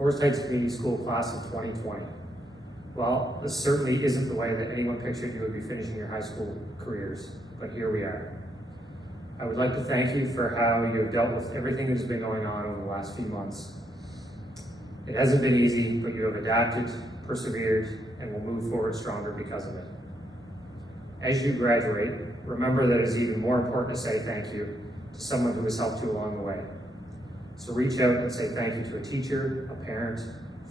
Forest Heights Community School class of 2020. Well, this certainly isn't the way that anyone pictured you would be finishing your high school careers, but here we are. I would like to thank you for how you have dealt with everything that has been going on over the last few months. It hasn't been easy, but you have adapted, persevered, and will move forward stronger because of it. As you graduate, remember that it is even more important to say thank you to someone who has helped you along the way. So reach out and say thank you to a teacher, a parent,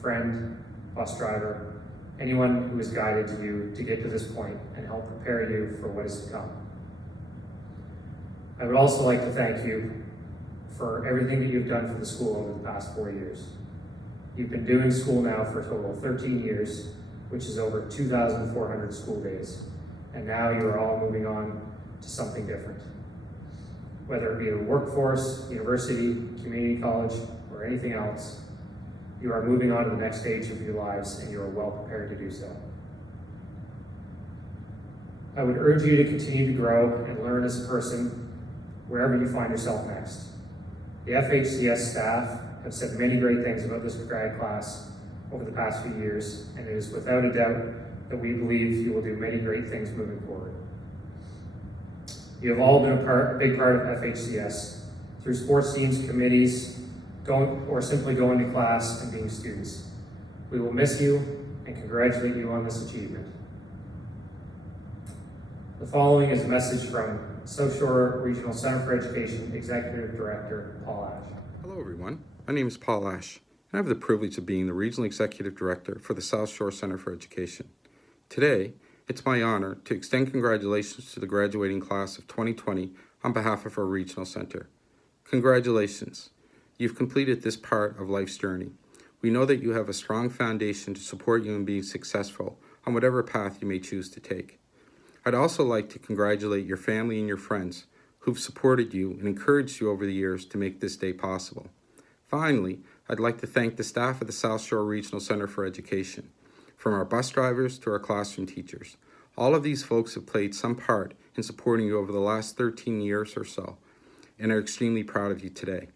friend, bus driver, anyone who has guided you to get to this point and help prepare you for what is to come. I would also like to thank you for everything that you've done for the school over the past 4 years. You've been doing school now for a total of 13 years, which is over 2,400 school days. And now you are all moving on to something different. Whether it be the workforce, university, community college, or anything else, you are moving on to the next stage of your lives and you are well prepared to do so. I would urge you to continue to grow and learn as a person wherever you find yourself next. The FHCS staff have said many great things about this grad class over the past few years, and it is without a doubt that we believe you will do many great things moving forward. You have all been a big part of FHCS through sports teams, committees, or simply going to class and being students. We will miss you and congratulate you on this achievement. The following is a message from South Shore Regional Center for Education Executive Director, Paul Ash. Hello everyone, my name is Paul Ash, and I have the privilege of being the Regional Executive Director for the South Shore Center for Education. Today, it's my honor to extend congratulations to the graduating class of 2020 on behalf of our Regional Center. Congratulations, you've completed this part of life's journey. We know that you have a strong foundation to support you in being successful on whatever path you may choose to take. I'd also like to congratulate your family and your friends who've supported you and encouraged you over the years to make this day possible. Finally, I'd like to thank the staff of the South Shore Regional Center for Education, from our bus drivers to our classroom teachers. All of these folks have played some part in supporting you over the last 13 years or so, and are extremely proud of you today.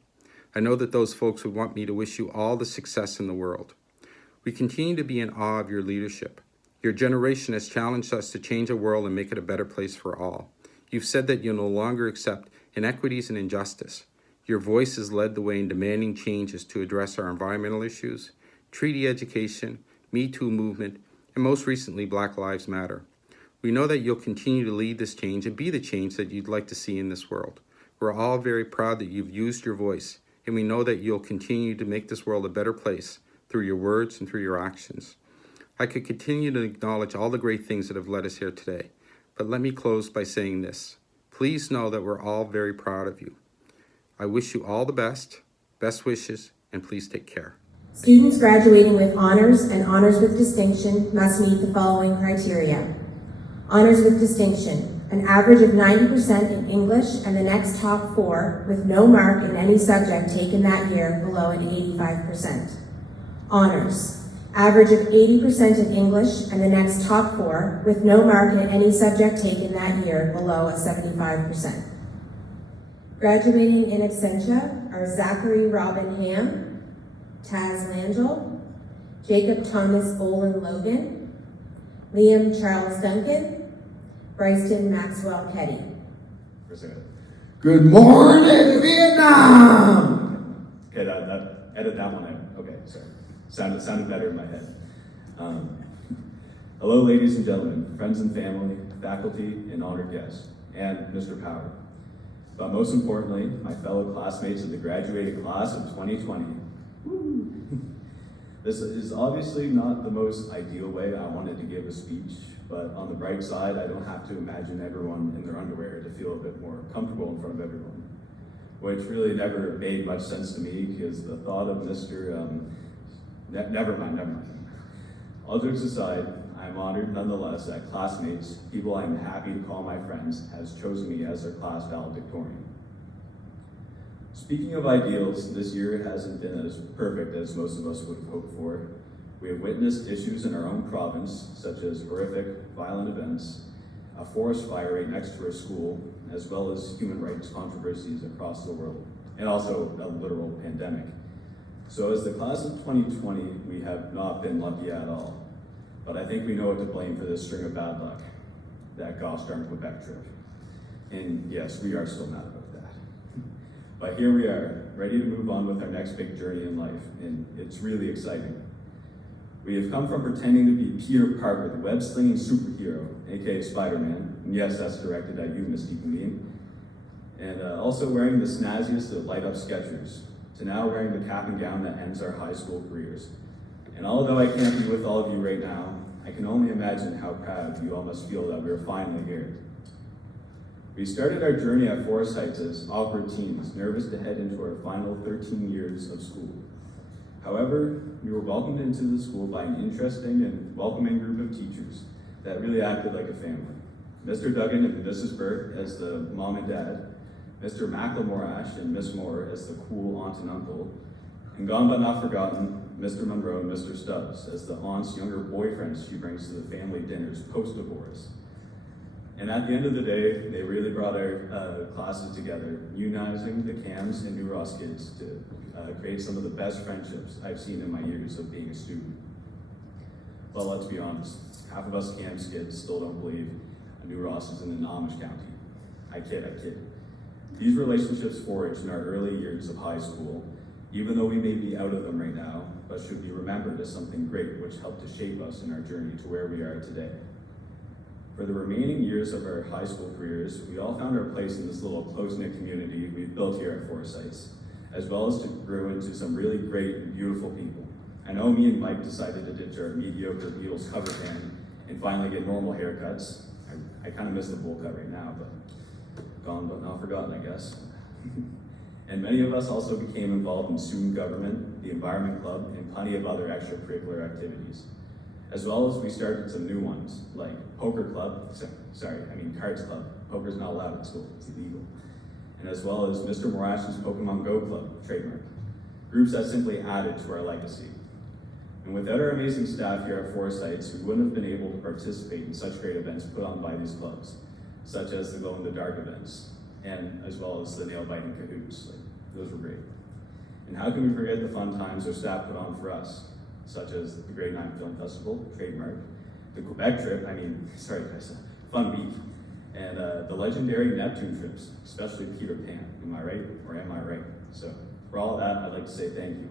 I know that those folks would want me to wish you all the success in the world. We continue to be in awe of your leadership. Your generation has challenged us to change the world and make it a better place for all. You've said that you'll no longer accept inequities and injustice. Your voice has led the way in demanding changes to address our environmental issues, treaty education, Me Too movement, and most recently, Black Lives Matter. We know that you'll continue to lead this change and be the change that you'd like to see in this world. We're all very proud that you've used your voice, and we know that you'll continue to make this world a better place through your words and through your actions. I could continue to acknowledge all the great things that have led us here today, but let me close by saying this. Please know that we're all very proud of you. I wish you all the best wishes, and please take care. Students graduating with honors and honors with distinction must meet the following criteria. Honors with distinction, an average of 90% in English and the next top 4 with no mark in any subject taken that year below an 85%. Honors, average of 80% in English and the next top 4 with no mark in any subject taken that year below a 75%. Graduating in absentia are Zachary Robin Ham, Taz Langell, Jacob Thomas Olin Logan, Liam Charles Duncan, Bryson Maxwell Ketty. Good morning, Vietnam! Okay, edit that one out. Okay, sorry. Sounded better in my head. Hello, ladies and gentlemen, friends and family, faculty, and honored guests, and Mr. Power. But most importantly, my fellow classmates of the graduating class of 2020. Woo. This is obviously not the most ideal way I wanted to give a speech, but on the bright side, I don't have to imagine everyone in their underwear to feel a bit more comfortable in front of everyone, which really never made much sense to me because the thought of never mind. All jokes aside, I'm honored nonetheless that classmates, people I'm happy to call my friends, has chosen me as their class valedictorian. Speaking of ideals, this year hasn't been as perfect as most of us would have hoped for. We have witnessed issues in our own province, such as horrific, violent events, a forest fire right next to our school, as well as human rights controversies across the world, and also a literal pandemic. So as the class of 2020, we have not been lucky at all. But I think we know what to blame for this string of bad luck, that gosh darn Quebec trip. And yes, we are still mad about that. But here we are, ready to move on with our next big journey in life, and it's really exciting. We have come from pretending to be Peter Parker, the web-slinging superhero, aka Spider-Man, and yes, that's directed at you, Miss Deaconine, and also wearing the snazziest of light-up Skechers, to now wearing the cap and gown that ends our high school careers. And although I can't be with all of you right now, I can only imagine how proud you all must feel that we're finally here. We started our journey at Forsyths as awkward teens, nervous to head into our final 13 years of school. However, we were welcomed into the school by an interesting and welcoming group of teachers that really acted like a family. Mr. Duggan and Mrs. Burt as the mom and dad, Mr. McLemorash and Miss Moore as the cool aunt and uncle, and gone but not forgotten, Mr. Monroe and Mr. Stubbs as the aunt's younger boyfriends she brings to the family dinners post-divorce. And at the end of the day, they really brought our classes together, unionizing the CAMS and New Ross kids to create some of the best friendships I've seen in my years of being a student. But let's be honest, half of us CAMS kids still don't believe New Ross is in Amish County. I kid. These relationships forged in our early years of high school, even though we may be out of them right now, but should be remembered as something great which helped to shape us in our journey to where we are today. For the remaining years of our high school careers, we all found our place in this little close-knit community we've built here at Forsyths, as well as to grow into some really great and beautiful people. I know me and Mike decided to ditch our mediocre Beatles cover band and finally get normal haircuts. I kind of miss the bowl cut right now, but gone but not forgotten, I guess. And many of us also became involved in student government, the Environment Club, and plenty of other extracurricular activities. As well as we started some new ones, like Poker Club, Cards Club. Poker's not allowed at school, it's illegal. And as well as Mr. Morash's Pokemon Go Club, trademark. Groups that simply added to our legacy. And without our amazing staff here at Forsyths, we wouldn't have been able to participate in such great events put on by these clubs, such as the glow-in-the-dark events, and as well as the nail-biting cahoots. Those were great. And how can we forget the fun times our staff put on for us, such as the Grade 9 Film Festival, trademark, the Quebec trip, Fun Week, and the legendary Neptune trips, especially Peter Pan. Am I right, or am I right? So for all of that, I'd like to say thank you.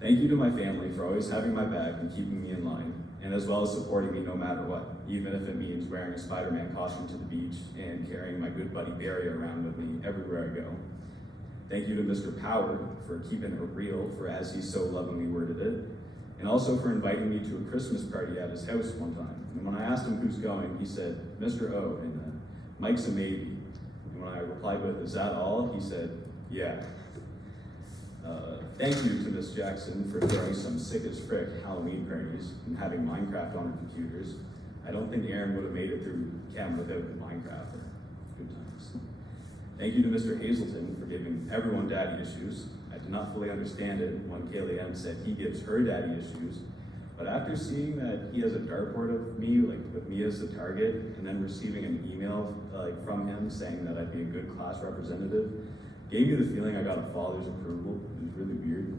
Thank you to my family for always having my back and keeping me in line, and as well as supporting me no matter what, even if it means wearing a Spider-Man costume to the beach and carrying my good buddy Barry around with me everywhere I go. Thank you to Mr. Power for keeping it real, for as he so lovingly worded it, and also for inviting me to a Christmas party at his house one time. And when I asked him who's going, he said, Mr. O, and Mike's a maybe. And when I replied with, is that all? He said, yeah. Thank you to Miss Jackson for throwing some sick as frick Halloween parties and having Minecraft on her computers. I don't think Aaron would have made it through camp without Minecraft. Good times. Thank you to Mr. Hazelton for giving everyone daddy issues. I did not fully understand it when Kaylee M said he gives her daddy issues, but after seeing that he has a dartboard of me, with me as the target, and then receiving an email from him saying that I'd be a good class representative, gave me the feeling I got a father's approval. It was really weird.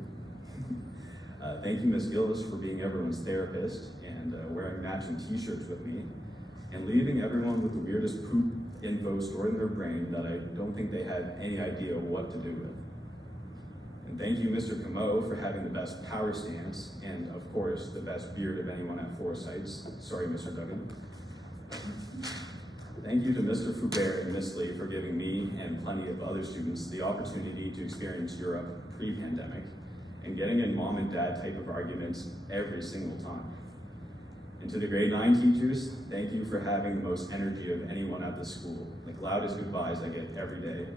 Thank you, Ms. Gillis, for being everyone's therapist and wearing matching t-shirts with me, and leaving everyone with the weirdest poop info stored in their brain that I don't think they had any idea what to do with. And thank you, Mr. Camo, for having the best power stance, and of course, the best beard of anyone at Forsyths. Sorry, Mr. Duggan. Thank you to Mr. Foubert and Miss Lee for giving me and plenty of other students the opportunity to experience Europe pre-pandemic and getting in mom and dad type of arguments every single time. And to the grade 9 teachers, thank you for having the most energy of anyone at the school, like loudest goodbyes I get every day.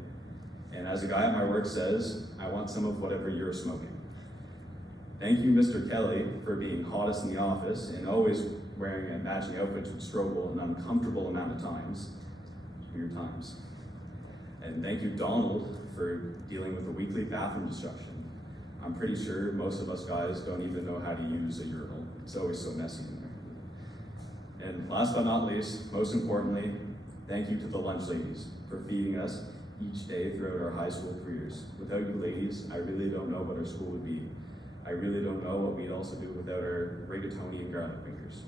And as a guy at my work says, I want some of whatever you're smoking. Thank you, Mr. Kelly, for being hottest in the office and always wearing matching outfits with Strobel an uncomfortable amount of times. Weird times. And thank you, Donald, for dealing with the weekly bathroom disruption. I'm pretty sure most of us guys don't even know how to use a urinal. It's always so messy in there. And last but not least, most importantly, thank you to the lunch ladies for feeding us, each day throughout our high school careers. Without you ladies, I really don't know what our school would be. I really don't know what we'd also do without our rigatoni and garlic fingers.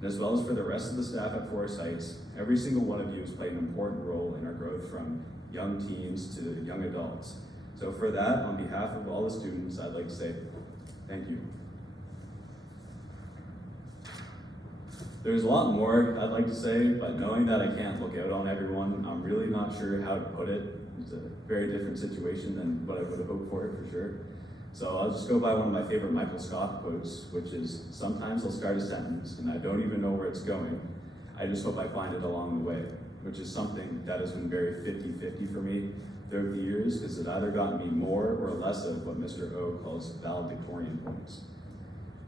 And as well as for the rest of the staff at Forest Heights, every single one of you has played an important role in our growth from young teens to young adults. So for that, on behalf of all the students, I'd like to say thank you. There's a lot more I'd like to say, but knowing that I can't look out on everyone, I'm really not sure how to put it. It's a very different situation than what I would have hoped for sure. So I'll just go by one of my favorite Michael Scott quotes, which is, sometimes I'll start a sentence and I don't even know where it's going. I just hope I find it along the way, which is something that has been very 50-50 for me throughout the years, because it either got me more or less of what Mr. O calls valedictorian points.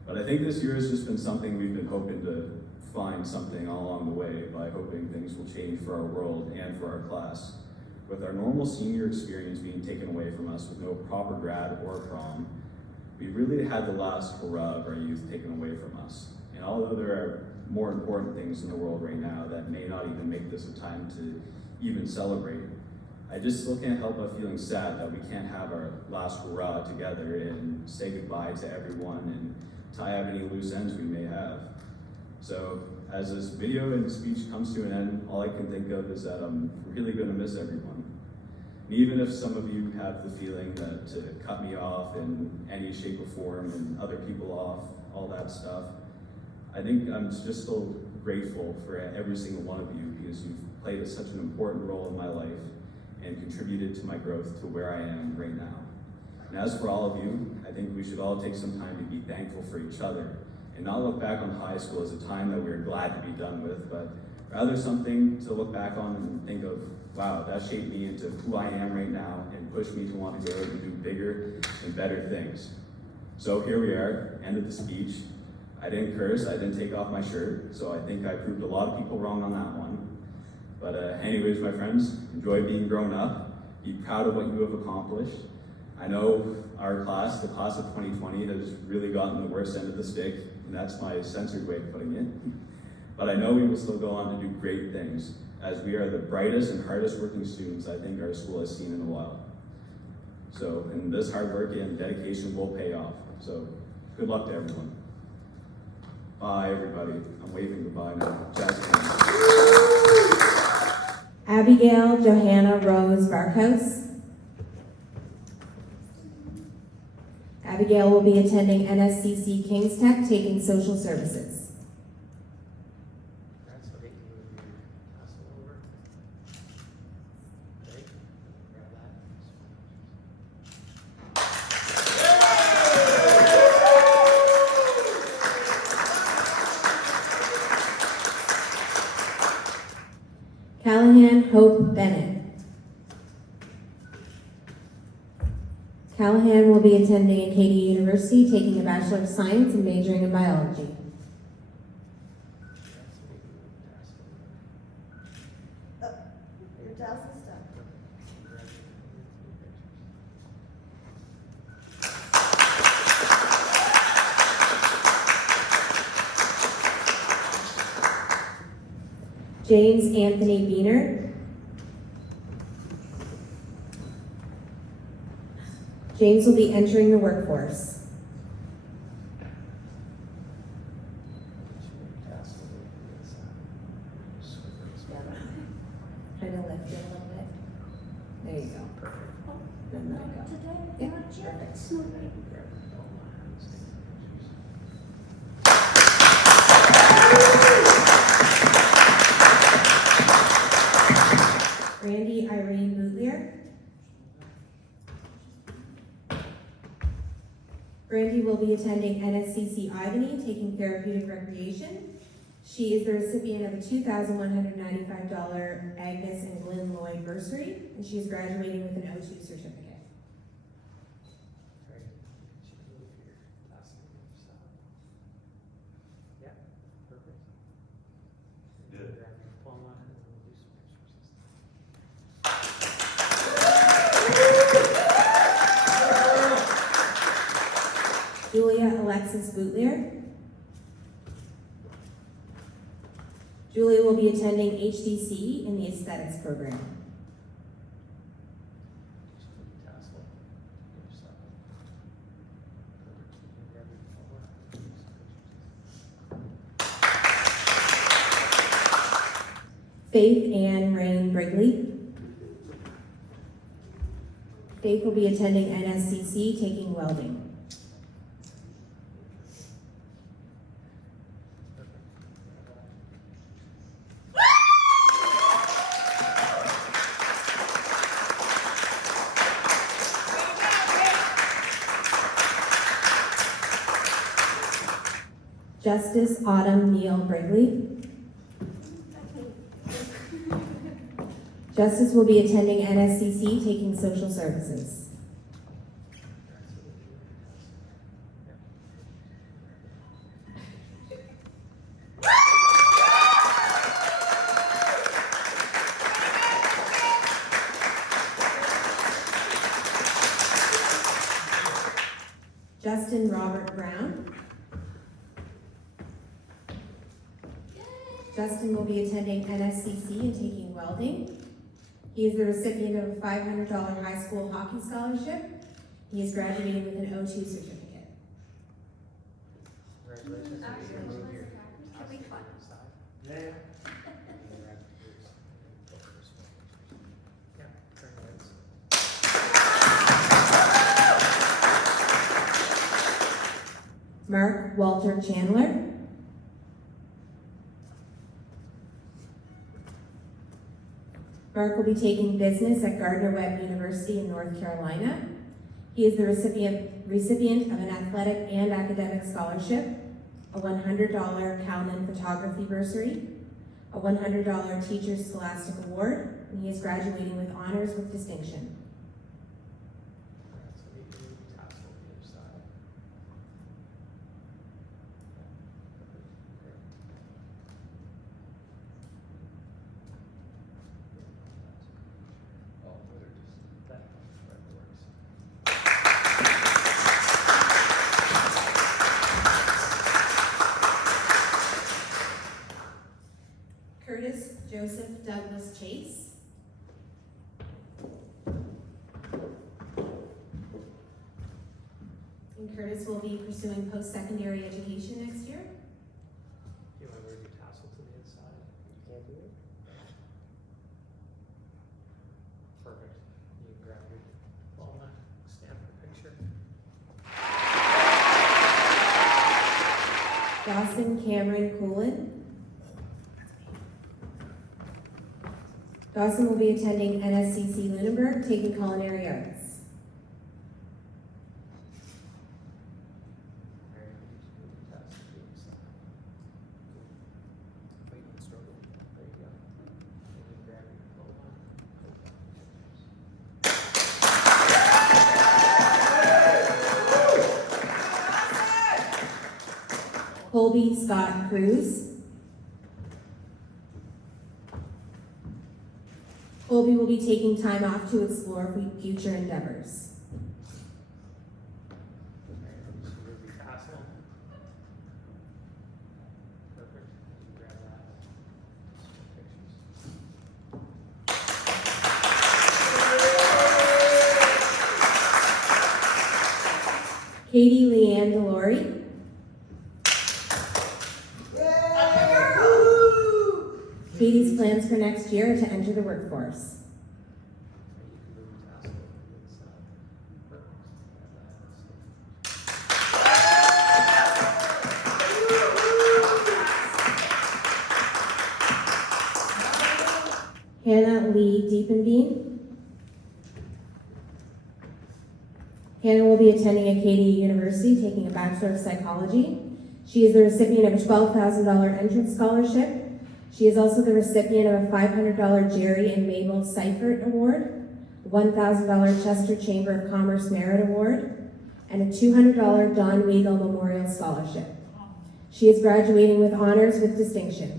But I think this year has just been something we've been hoping to find something all along the way by hoping things will change for our world and for our class. With our normal senior experience being taken away from us with no proper grad or prom, we really had the last hurrah of our youth taken away from us. And although there are more important things in the world right now that may not even make this a time to even celebrate, I just still can't help but feeling sad that we can't have our last hurrah together and say goodbye to everyone and tie up any loose ends we may have. So as this video and speech comes to an end, all I can think of is that I'm really gonna miss everyone. And even if some of you have the feeling that to cut me off in any shape or form and other people off, all that stuff, I think I'm just so grateful for every single one of you because you've played such an important role in my life and contributed to my growth to where I am right now. And as for all of you, I think we should all take some time to be thankful for each other and not look back on high school as a time that we were glad to be done with, but rather something to look back on and think of, wow, that shaped me into who I am right now and pushed me to want to go out and do bigger and better things. So here we are, end of the speech. I didn't curse, I didn't take off my shirt, so I think I proved a lot of people wrong on that one. But anyways, my friends, enjoy being grown up, be proud of what you have accomplished. I know our class, the class of 2020, has really gotten the worst end of the stick, and that's my censored way of putting it. But I know we will still go on to do great things, as we are the brightest and hardest working students I think our school has seen in a while. So, and this hard work and dedication will pay off. So, good luck to everyone. Bye, everybody. I'm waving goodbye now. Abigail Johanna Rose Barkhouse. Abigail will be attending NSCC King's Tech, taking social services. That's okay. Can you move your tassel over? Okay. Grab that. Callahan Hope Bennett. Callahan will be attending Acadia University, taking a Bachelor of Science and majoring in biology. Your tassel's stuck. James Anthony Beener. James will be entering the workforce. Try to lift it a little bit. There you go. Perfect. Then let it go. Yeah, perfect. Randy Irene Bootlier. Brandy will be attending NSCC Ivany, taking therapeutic recreation. She is the recipient of a $2,195 Agnes and Glenn Lloyd bursary, and she is graduating with an O2 certificate. Great. Should move your tassel to the other side. Yeah, perfect. Good. Grab your plumb line and we'll do some pictures. Julia Alexis Bootlier. Julia will be attending HDC in the aesthetics program. Faith Ann Rain Brigley. Faith will be attending NSCC, taking welding. Justice Autumn Neal Brigley. Justice will be attending NSCC, taking social services. Justin Robert Brown. Justin will be attending NSCC and taking welding. He is the recipient of a $500 high school hockey scholarship. He is graduating with an O2 certificate. Congratulations. Can we clap? Yeah. Mark Walter Chandler. Mark will be taking business at Gardner-Webb University in North Carolina. He is the recipient of an athletic and academic scholarship, a $100 Calman photography bursary, a $100 Teacher's Scholastic Award, and he is graduating with honors with distinction. Curtis Joseph Douglas Chase. And Curtis will be pursuing post-secondary education next year. You want to move your tassel to the inside? You can't do it? Perfect. You can grab your diploma, stamp the picture. Dawson Cameron Coolin. Dawson will be attending NSCC Lunenburg, taking culinary arts. Colby Scott Cruz. Colby will be taking time off to explore future endeavors. Katie Leanne Delory. Katie's plans for next year are to enter the workforce. Hannah Lee Deepenbean. Hannah will be attending Acadia University, taking a Bachelor of Psychology. She is the recipient of a $12,000 entrance scholarship. She is also the recipient of a $500 Jerry and Mabel Seifert Award, a $1,000 Chester Chamber of Commerce Merit Award, and a $200 Don Weigel Memorial Scholarship. She is graduating with honors with distinction.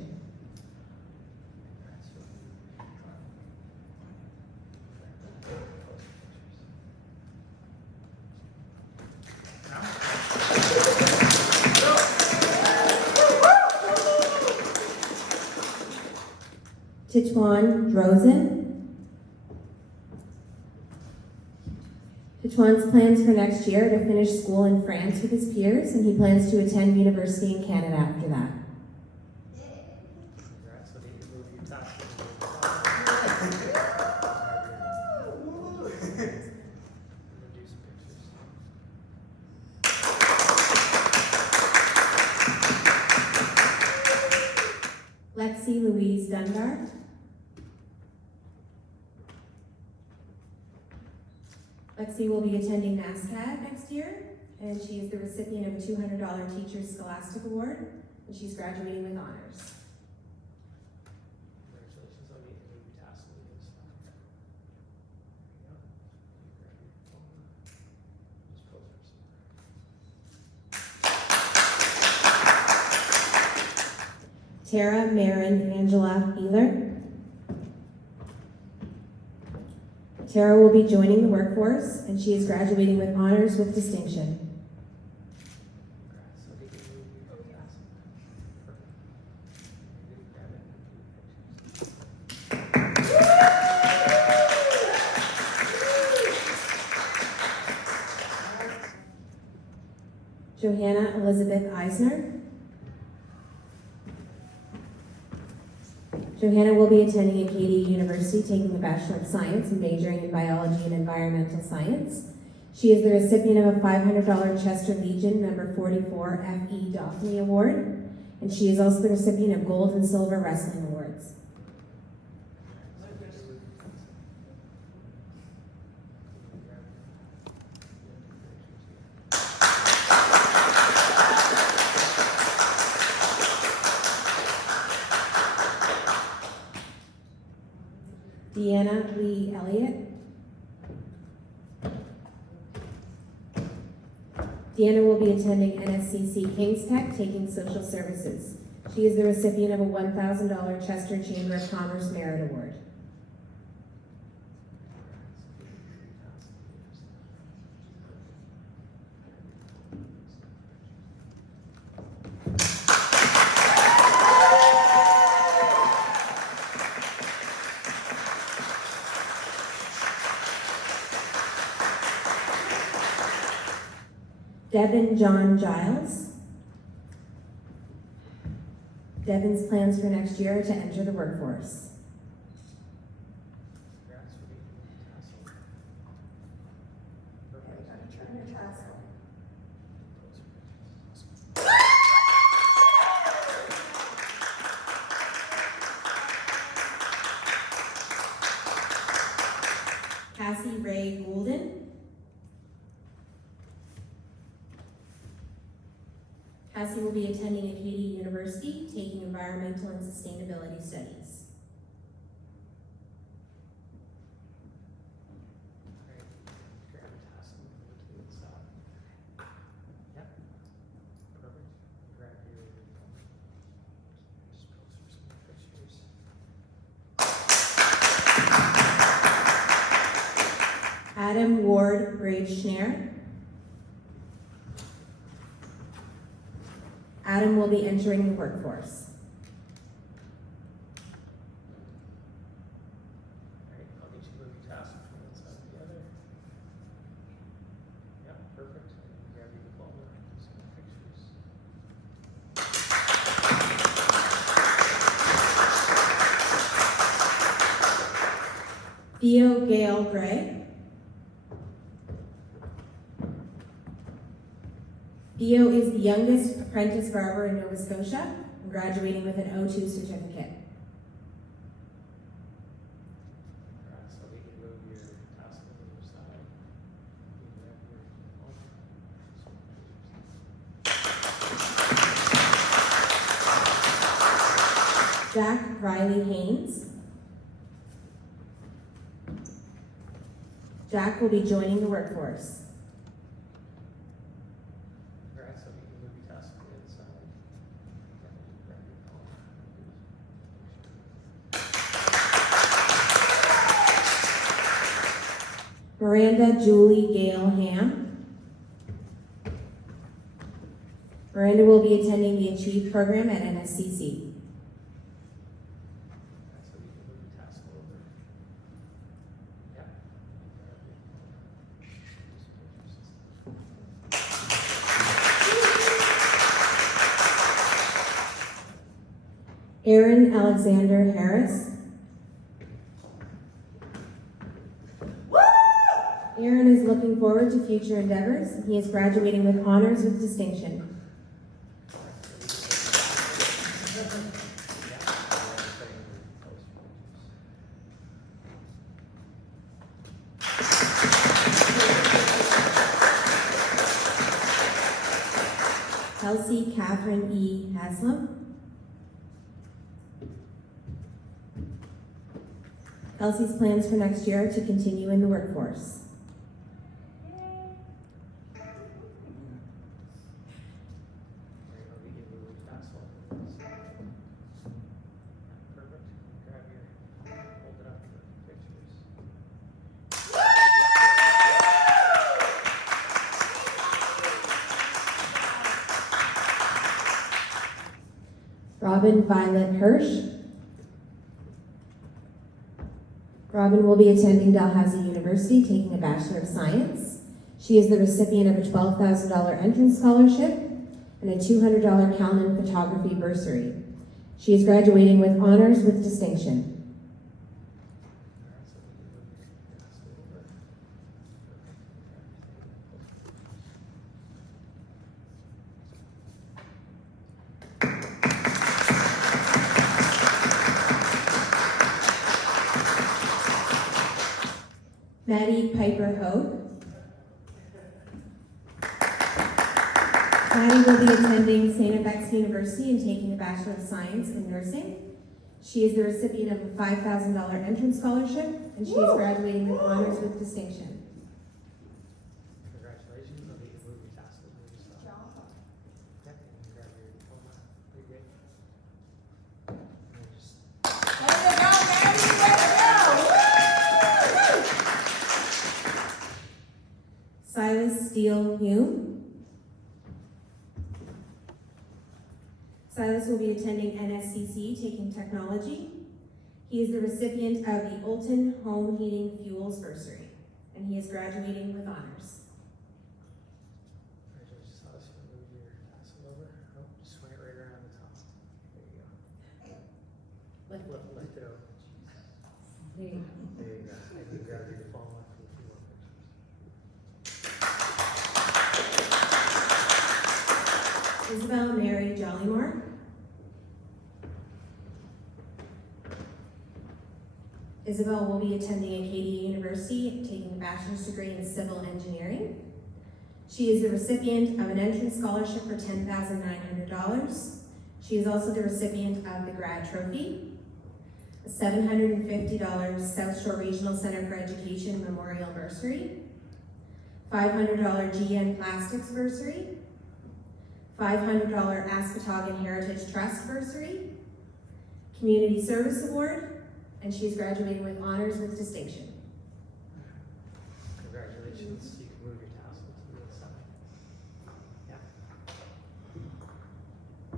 Titwan Drozen. Titwan's plans for next year are to finish school in France with his peers, and he plans to attend university in Canada after that. Congrats, so you can move your tassel. Lexi Louise Dunbar. Lexi will be attending NASCAD next year, and she is the recipient of a $200 Teacher's Scholastic Award, and she's graduating with honors. Congratulations on the new task leaders. Just pose yourself. Tara Marin Angela Beeler. Tara will be joining the workforce, and she is graduating with honors with distinction. Congrats. So they can move you to task. Perfect. Maybe grab it and do pictures. Johanna Elizabeth Eisner. Johanna will be attending Acadia University, taking a Bachelor of Science and majoring in Biology and Environmental Science. She is the recipient of a $500 Chester Legion number 44 F.E. Daphne Award, and she is also the recipient of gold and silver wrestling awards. Deanna Lee Elliott. Deanna will be attending NSCC King's Tech, taking social services. She is the recipient of a $1,000 Chester Chamber of Commerce Merit Award. Devin John Giles. Devin's plans for next year are to enter the workforce. Congrats for being a task. Perfect. Cassie Ray Golden. Cassie will be attending Acadia University, taking environmental and sustainability studies. Great. Grab a task and move it to the side. Yep. Perfect. Grab your just pose for some pictures. Adam Ward Braid Schneer. Adam will be entering the workforce. Alright, I'll get you move your task from one side to the other. Yep, perfect. Grab your diploma, do some pictures. Theo Gale Gray. Theo is the youngest apprentice barber in Nova Scotia, and graduating with an O2 certificate. Congrats, so we can move your task to the other side. You grab your diploma, do some pictures. Jack Riley Haynes. Jack will be joining the workforce. Congrats, so we can move your task to the other side. Grab your diploma, do some pictures. Miranda Julie Gale Ham. Miranda will be attending the Achieve program at NSCC. So we can move your task over. Yep. Aaron Alexander Harris. Aaron is looking forward to future endeavors. He is graduating with honors with distinction. Kelsey Catherine E. Haslam. Kelsey's plans for next year are to continue in the workforce. Perfect. Grab your, hold it up for pictures. Robin Violet Hirsch. Robin will be attending Dalhousie University, taking a Bachelor of Science. She is the recipient of a $12,000 entrance scholarship and a $200 Calman photography bursary. She is graduating with honors with distinction. Maddie Piper Hogue. Maddie will be attending St. FX University and taking a Bachelor of Science in Nursing. She is the recipient of a $5,000 entrance scholarship, and she is graduating with honors with distinction. Congratulations. I'll get you moving tassel. Yep, and grab your diploma. Pretty good. And then just Silas Steele Hume. Silas will be attending NSCC, taking technology. He is the recipient of the Olton Home Heating Fuels Bursary, and he is graduating with honors. congratulations. I'll just move your tassel over. Oh, just swing it right around the top. There you go. Lift it over. There you go. There you go. And you grab your diploma for a few more pictures. Isabel Mary Jollymore. Isabel will be attending Acadia University, taking a bachelor's degree in civil engineering. She is the recipient of an entrance scholarship for $10,900. She is also the recipient of the grad trophy, a $750 South Shore Regional Center for Education Memorial Bursary, $500 GN Plastics Bursary, $500 Ascatagan Heritage Trust Bursary, Community Service Award, and she is graduating with honors with distinction. Congratulations. You can move your tassel to the other side. Yeah. You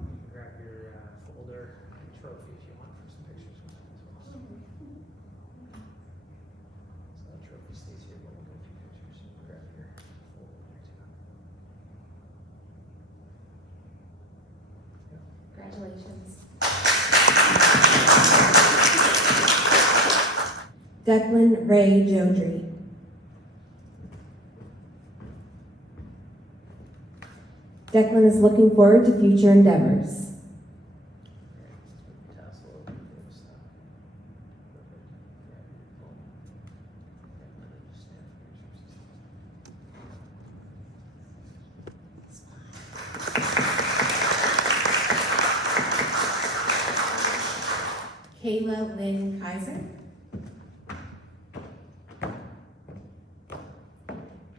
can grab your folder and trophy if you want for some pictures with it as well. So that trophy stays here, but we'll get a few pictures. You can grab your folder there too. Congratulations. Declan Ray Jodry. Declan is looking forward to future endeavors. Tassel over to the other side. Perfect. Grab your diploma. And then just stand for pictures. Kayla Lynn Kaiser.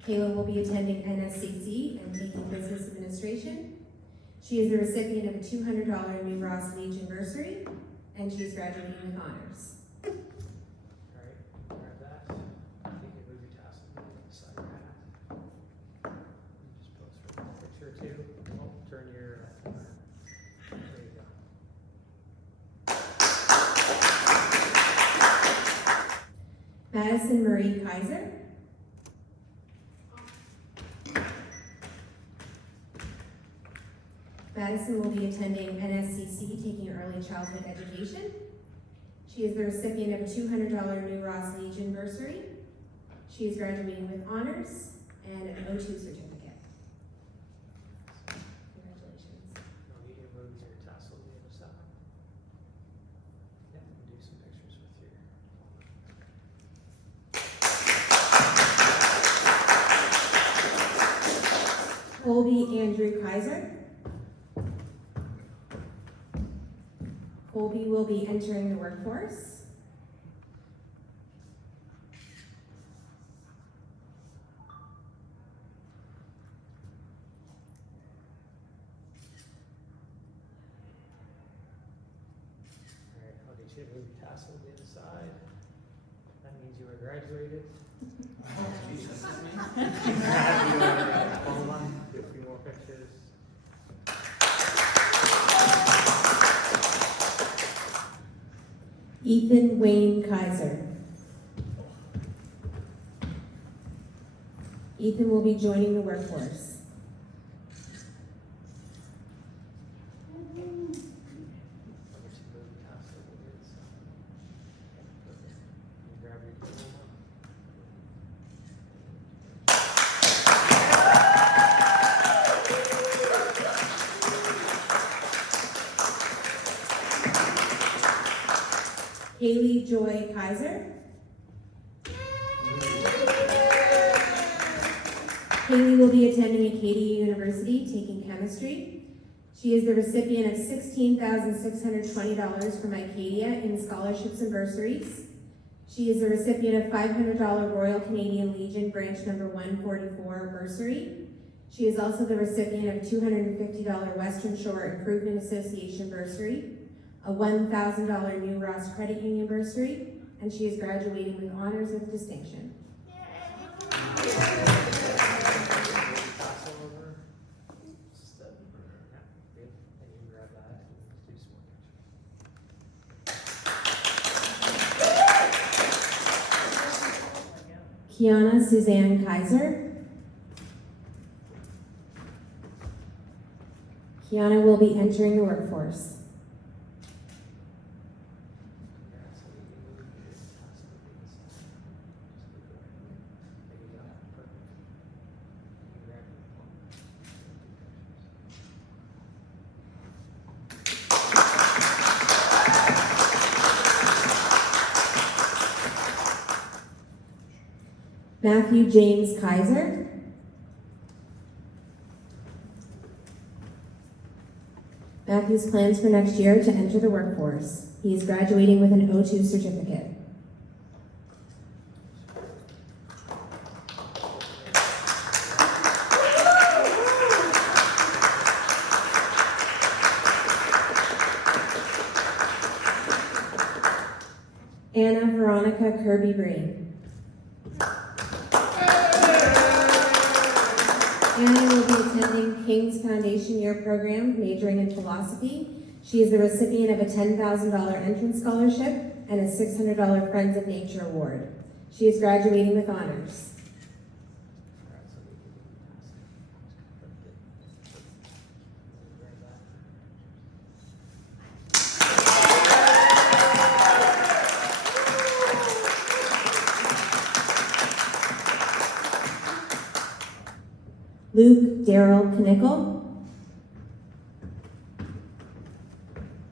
Kayla will be attending NSCC and taking business administration. She is the recipient of a $200 New Ross Legion bursary, and she is graduating with honors. All right, grab that. You can move your tassel to the other side of that. You just pose for a picture or two. Oh, turn your, there you go. Madison Marie Kaiser. Madison will be attending NSCC, taking early childhood education. She is the recipient of a $200 New Ross Legion bursary. She is graduating with honors and an O2 certificate. Congratulations. No, you can move your tassel to the other side. Yeah, and do some pictures with your. Colby Andrew Kaiser. Colby will be entering the workforce. All right, I'll get you to move your tassel to the other side. That means you are graduated. Diploma, do a few more pictures. Ethan Wayne Kaiser. Ethan will be joining the workforce. I'll get you to move your tassel to the other side. Perfect. You grab your diploma. Haley Joy Kaiser. Haley will be attending Acadia University, taking chemistry. She is the recipient of $16,620 from Acadia in scholarships and bursaries. She is the recipient of $500 Royal Canadian Legion Branch Number 144 bursary. She is also the recipient of $250 Western Shore Improvement Association bursary, a $1,000 New Ross Credit Union bursary, and she is graduating with honors with distinction. Tassel over. Step. Yeah, good. And you can grab that and do some more pictures. Kiana Suzanne Kaiser. Kiana will be entering the workforce. Matthew James Kaiser. Matthew's plans for next year to enter the workforce. He is graduating with an O2 certificate. Anna Veronica Kirby Breen. Anna will be attending King's Foundation Year Program, majoring in philosophy. She is the recipient of a $10,000 entrance scholarship and a $600 Friends of Nature Award. She is graduating with honors. Luke Darrell Knickel.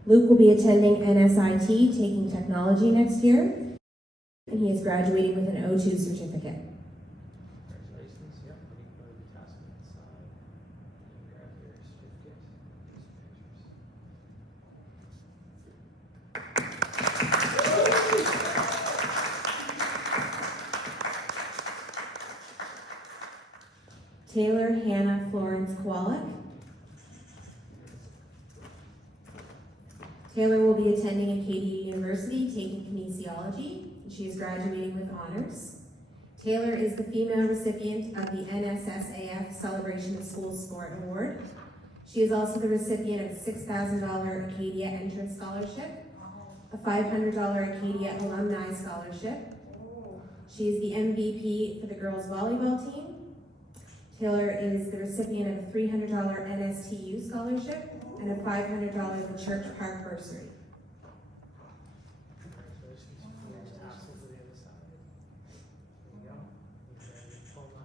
Luke will be attending NSIT, taking technology next year, and he is graduating with an O2 certificate. Congratulations. Yep. Let me put the tassel inside. And grab your certificate. Do some pictures. Taylor Hannah Florence Kowalik. Taylor will be attending Acadia University, taking kinesiology. She is graduating with honors. Taylor is the female recipient of the NSSAF Celebration of Schools Sport Award. She is also the recipient of a $6,000 Acadia Entrance Scholarship, a $500 Acadia Alumni Scholarship. She is the MVP for the girls volleyball team. Taylor is the recipient of a $300 NSTU scholarship and a $500 The Church Park bursary. Congratulations. Move your tassel to the other side. There you go. You grab your diploma.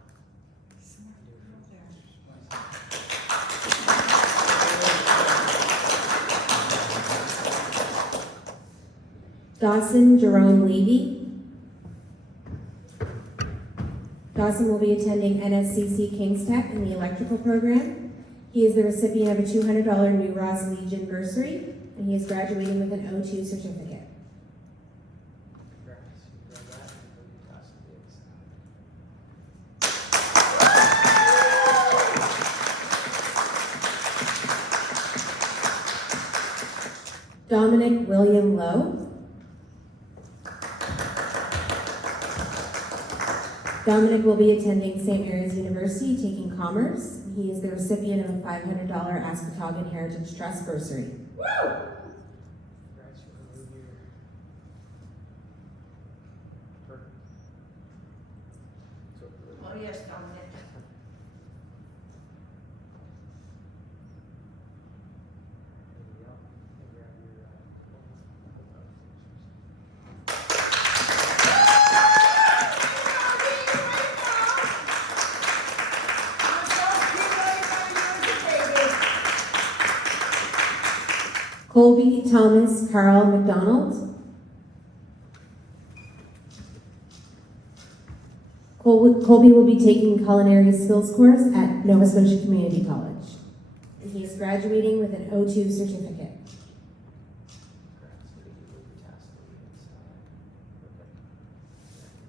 Dawson Jerome Levy. Dawson will be attending NSCC King's Tech in the electrical program. He is the recipient of a $200 New Ross Legion bursary and he is graduating with an O2 certificate. Congrats. You read that, and you'll be passing the exam. Dominic William Lowe. Dominic will be attending St. Mary's University, taking commerce. He is the recipient of a $500 Ascatagan Heritage Trust bursary. Congrats, you remove your. Perfect. So, Oh, yes, Dominic. maybe I'll grab your, Colby Thomas Carl McDonald. Colby will be taking culinary skills course at Nova Scotia Community College. And he is graduating with an O2 certificate. congrats, maybe you will be tasked on the inside. Perfect.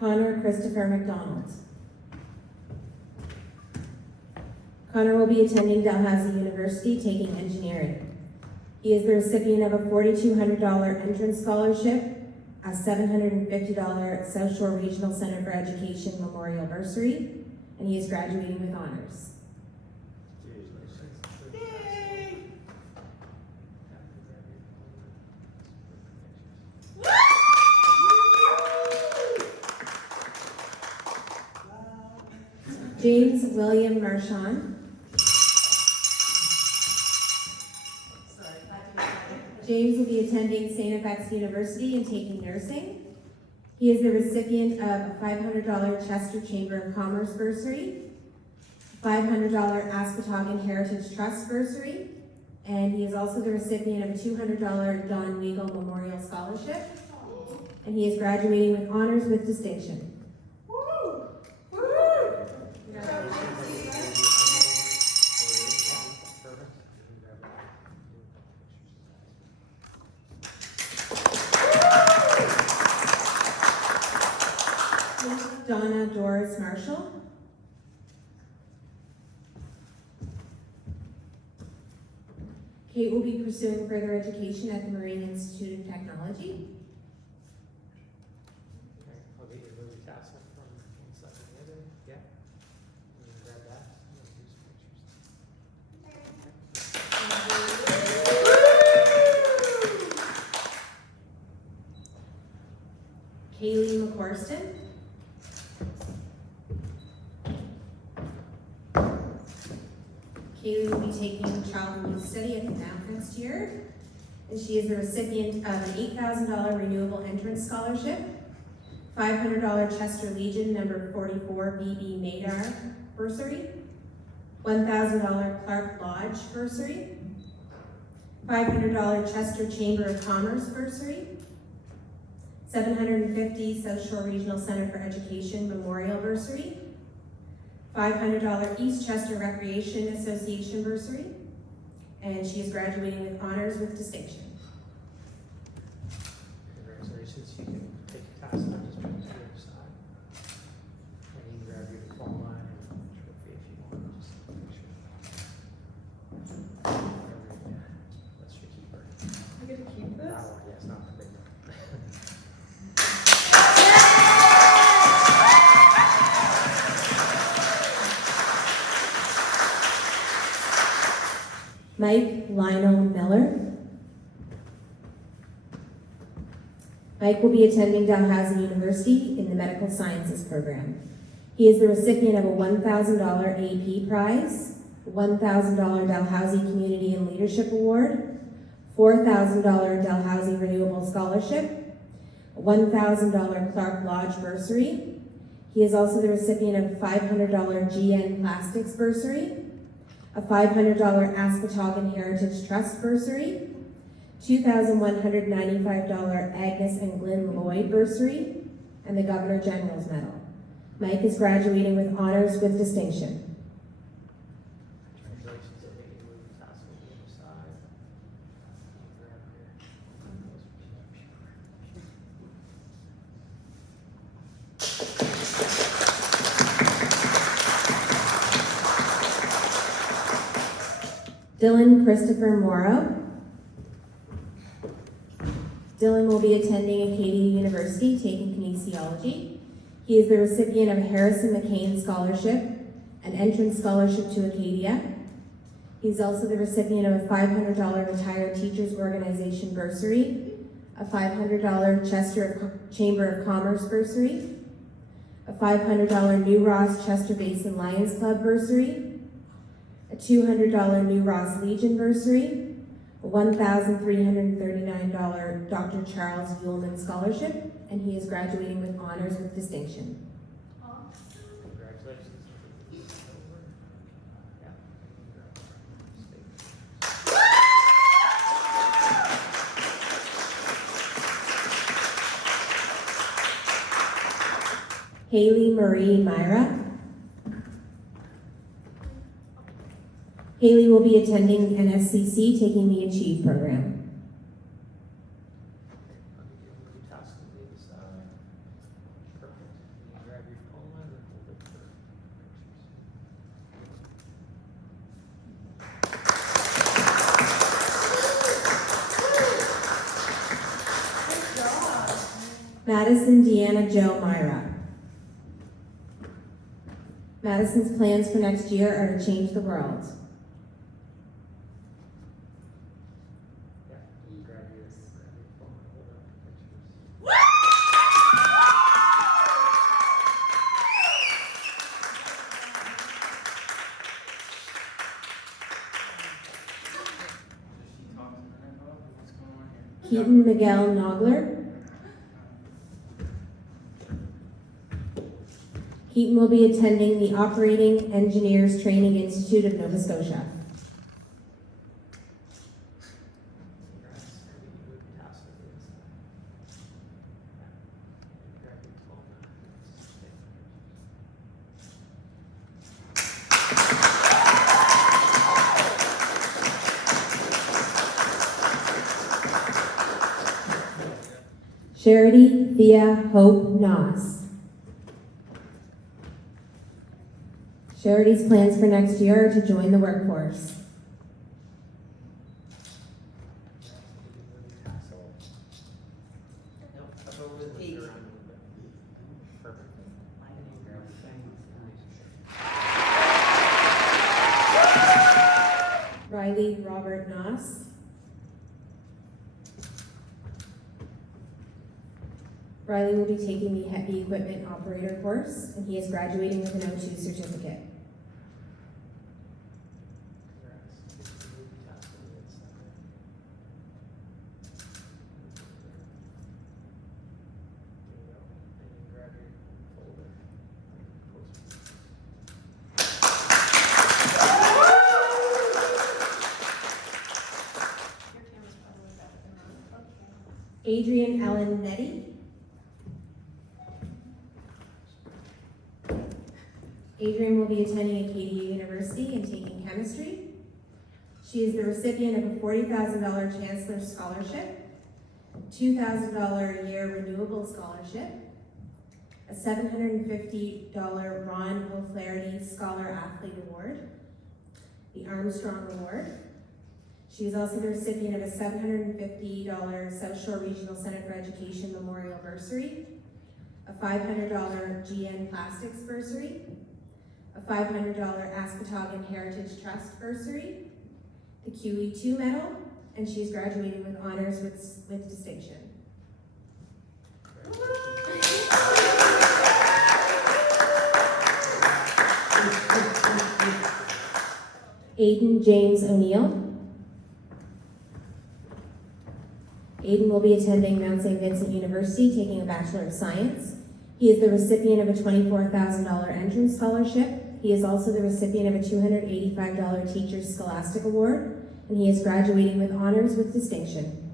Connor Christopher McDonald. Connor will be attending Dalhousie University, taking engineering. He is the recipient of a $4,200 entrance scholarship, a $750 South Shore Regional Center for Education Memorial Bursary, and he is graduating with honors. Congratulations. James William Marchand. James will be attending St. FX University and taking nursing. He is the recipient of a $500 Chester Chamber of Commerce bursary, $500 Ascatagan Heritage Trust bursary, and he is also the recipient of a $200 Don Weigel Memorial Scholarship, and he is graduating with honors with distinction. Donna Doris Marshall. Kate will be pursuing further education at the Marine Institute of Technology. Okay, I'll get your movie tassel from one side to the other. Yeah. And then grab that. And then do some pictures. Kaylee McCorston. Kaylee will be taking child and youth study at the MAP next year, and she is the recipient of an $8,000 renewable entrance scholarship, $500 Chester Legion number 44 BB Madar bursary, $1,000 Clark Lodge bursary, $500 Chester Chamber of Commerce bursary, $750 South Shore Regional Center for Education Memorial bursary, $500 East Chester Recreation Association bursary, and she is graduating with honors with distinction. Congratulations, you can take your tassel and just bring it to the other side. And you can grab your diploma and trophy if you want, just make sure. That's your keeper. I get to keep this? That one, yes, not the big one. Mike Lionel Miller. Mike will be attending Dalhousie University in the Medical Sciences program. He is the recipient of a $1,000 AP prize, $1,000 Dalhousie Community and Leadership Award, $4,000 Dalhousie Renewable Scholarship, a $1,000 Clark Lodge bursary. He is also the recipient of a $500 GN Plastics bursary, a $500 Ascatagan Heritage Trust bursary, $2,195 Agnes and Glenn Lloyd bursary, and the Governor General's Medal. Mike is graduating with honors with distinction. Dylan Christopher Morrow. Dylan will be attending Acadia University, taking kinesiology. He is the recipient of a Harrison McCain Scholarship, an entrance scholarship to Acadia. He's also the recipient of a $500 Retired Teachers Organization bursary, a $500 Chester Chamber of Commerce bursary, a $500 New Ross Chester Basin Lions Club bursary, a $200 New Ross Legion bursary, a $1,339 Dr. Charles Uhlman Scholarship, and he is graduating with honors with distinction. Congratulations. Haley Marie Myra. Haley will be attending NSCC, taking the Achieve program. Madison Deanna Jo Myra. Madison's plans for next year are to change the world. Keaton Miguel Nogler. Keaton will be attending the Operating Engineers Training Institute of Nova Scotia. Charity Thea Hope Noss. Charity's plans for next year are to join the workforce. Riley Robert Noss. Riley will be taking the Heavy Equipment Operator course, and he is graduating with an O2 certificate. Adrian Ellen Nettie. Adrian will be attending Acadia University and taking chemistry. She is the recipient of a $40,000 Chancellor Scholarship, $2,000 a year Renewable Scholarship, a $750 Ron O'Flaherty Scholar Athlete Award, the Armstrong Award. She is also the recipient of a $750 South Shore Regional Center for Education Memorial Bursary, a $500 GN Plastics Bursary, a $500 Ascatagan Heritage Trust Bursary, the QE2 Medal, and she is graduating with honors with distinction. Aiden James O'Neill. Aiden will be attending Mount St. Vincent University, taking a Bachelor of Science. He is the recipient of a $24,000 entrance scholarship. He is also the recipient of a $285 Teacher's Scholastic Award, and he is graduating with honors with distinction.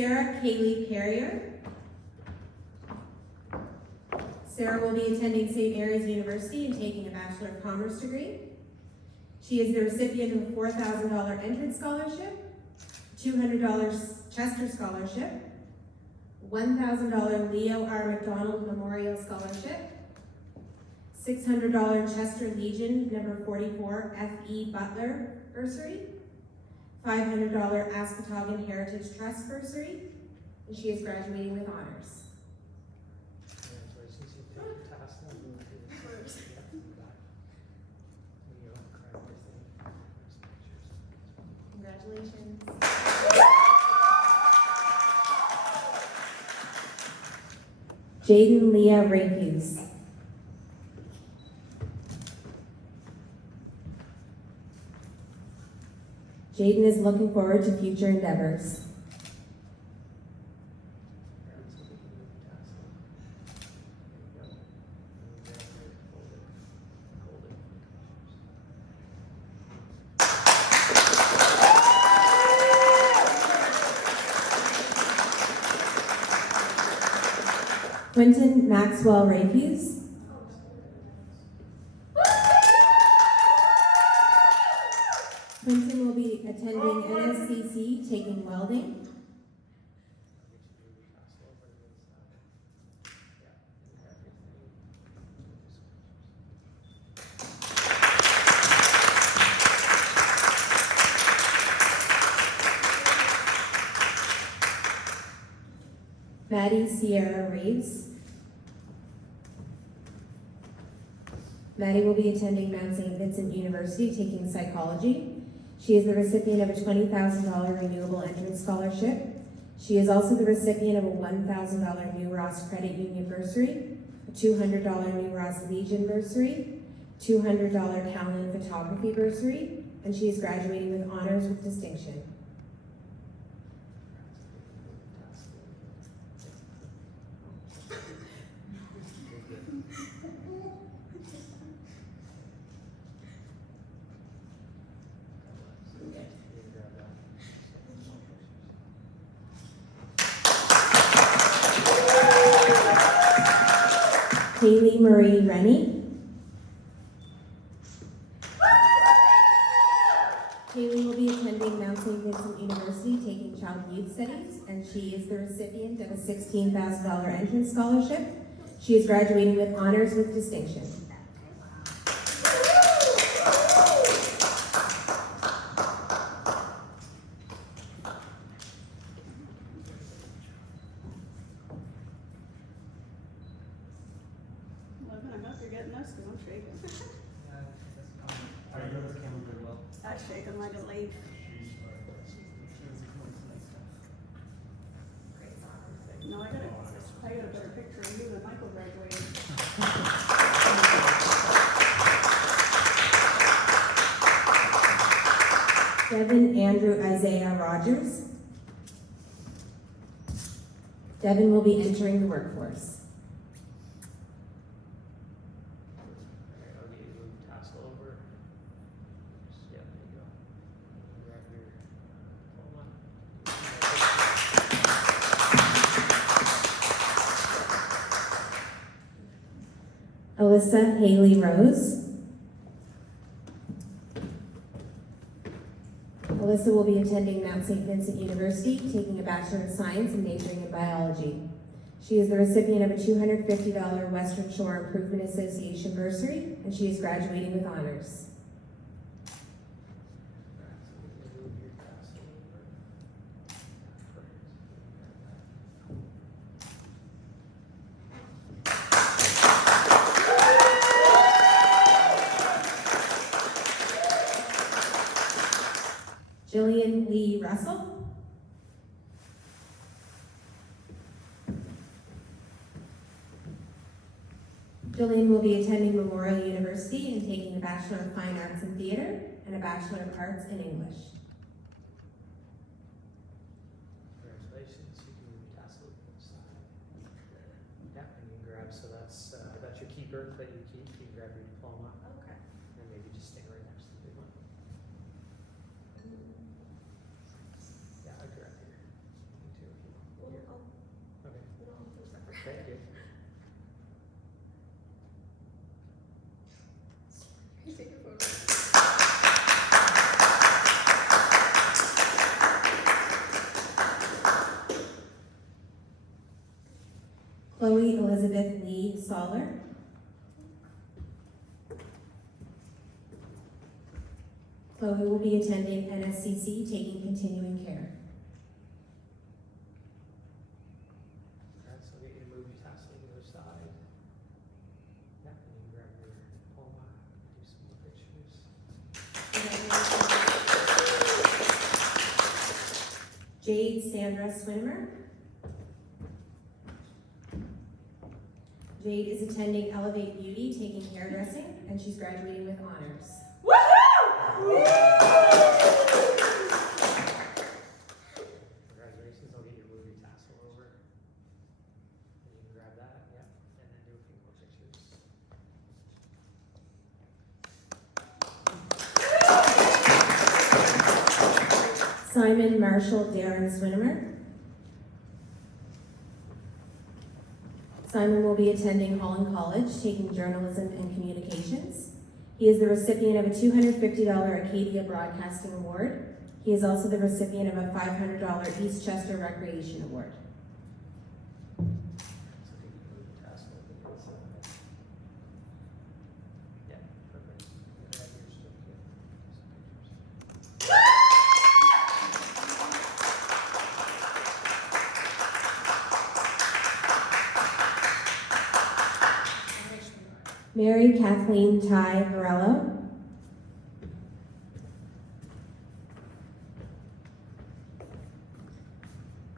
Sarah Kaylee Perrier. Sarah will be attending St. Mary's University and taking a Bachelor of Commerce degree. She is the recipient of a $4,000 entrance scholarship, $200 Chester Scholarship, $1,000 Leo R. McDonald Memorial Scholarship, $600 Chester Legion number 44 F.E. Butler Bursary, $500 Ascatagan Heritage Trust Bursary, and she is graduating with honors. Congratulations, you did fantastic. Congratulations. Jaden Leah Rayfuse. Jaden is looking forward to future endeavors. Quentin Maxwell Rayfuse. Quentin will be attending NSCC, taking welding. Maddie Sierra Raves. Maddie will be attending Mount St. Vincent University, taking psychology. She is the recipient of a $20,000 renewable entrance scholarship. She is also the recipient of a $1,000 New Ross Credit Union bursary, a $200 New Ross Legion bursary, $200 Callan Photography bursary, and she is graduating with honors with distinction. Haley Marie Rennie. Haley will be attending Mount St. Vincent University, taking Child and Youth Studies, and she is the recipient of a $16,000 entrance scholarship. She is graduating with honors with distinction. I hope you're getting this, because I'm shaking. I'm shaking like a leaf. No, I got a better picture of you than Michael graduated. Devin Andrew Isaiah Rogers. Devin will be entering the workforce. I'll get you to move the tassel over. Yeah, there you go. Grab your diploma. Alyssa Haley Rose. Alyssa will be attending Mount St. Vincent University, taking a Bachelor of Science and majoring in biology. She is the recipient of a $250 Western Shore Improvement Association bursary, and she is graduating with honors. Move your tassel over. Jillian Lee Russell. Jillian will be attending Memorial University and taking a Bachelor of Fine Arts in Theater and a Bachelor of Arts in English. Congratulations, you can move your tassel over to the side. Yeah, and you can grab, so that's your keeper that you keep, you can grab your diploma. Okay. And maybe just stick right next to the big one. Yeah, I'd grab here. Me too, if you Soller. Chloe will be attending NSCC, taking continuing care. Alright, so get your movie tassel to the other side. Yep, and you grab your diploma, do some more pictures. Jade Sandra Swimmer. Jade is attending Elevate Beauty, taking hairdressing, and she's graduating with honors. Congratulations, I'll get your movie tassel over. And you can grab that, yep, and then do a few more pictures. Simon Marshall Darren Swinmer. Simon will be attending Holland College, taking journalism and communications. He is the recipient of a $250 Acadia Broadcasting Award. He is also the recipient of a $500 Eastchester Recreation Award. So get your movie tassel over the other side. Yeah, perfect. Grab your certificate, some pictures. Mary Kathleen Ty Varello.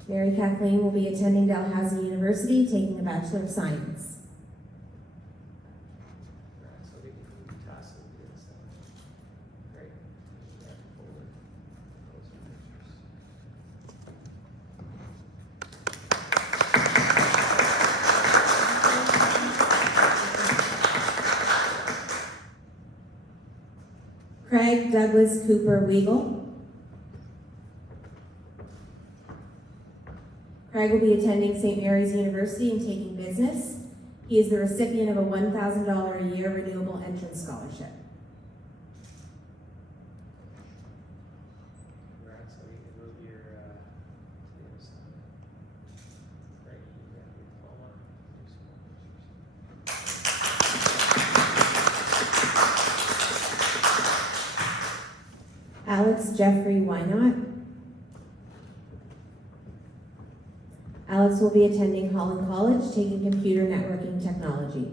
Mary Kathleen will be attending Dalhousie University, taking a Bachelor of Science. Alright, so get your movie tassel to the other side. Great. Grab your folder. Close your pictures. Craig Douglas Cooper Weigel. Craig will be attending St. Mary's University and taking business. He is the recipient of a $1,000 a year renewable entrance scholarship. Congrats, so you can move your, to the other side. Great, you got your diploma, do some more pictures. Alex Jeffrey Wynot. Alex will be attending Holland College, taking computer networking technology.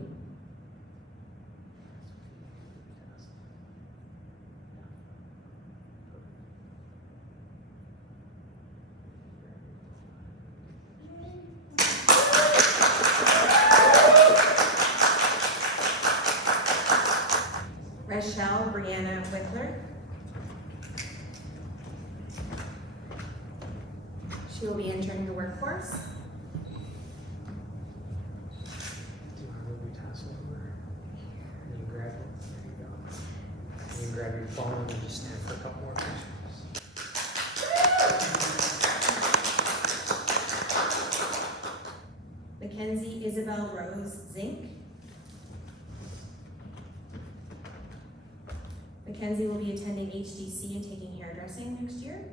Rochelle Brianna Wickler. She will be entering the workforce. Do you want to move your tassel over? And you grab it, there you go. And you grab your phone and just stand for a couple more pictures. Mackenzie Isabel Rose Zink. Mackenzie will be attending HDC and taking hairdressing next year.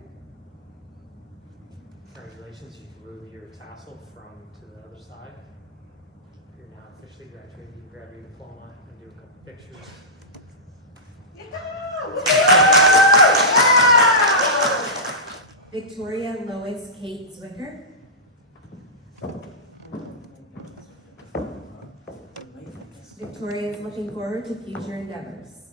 Congratulations, you can move your tassel from to the other side. You're now officially graduated, you can grab your diploma and do a couple pictures. Victoria Lois Kate Zwicker. Victoria is looking forward to future endeavors.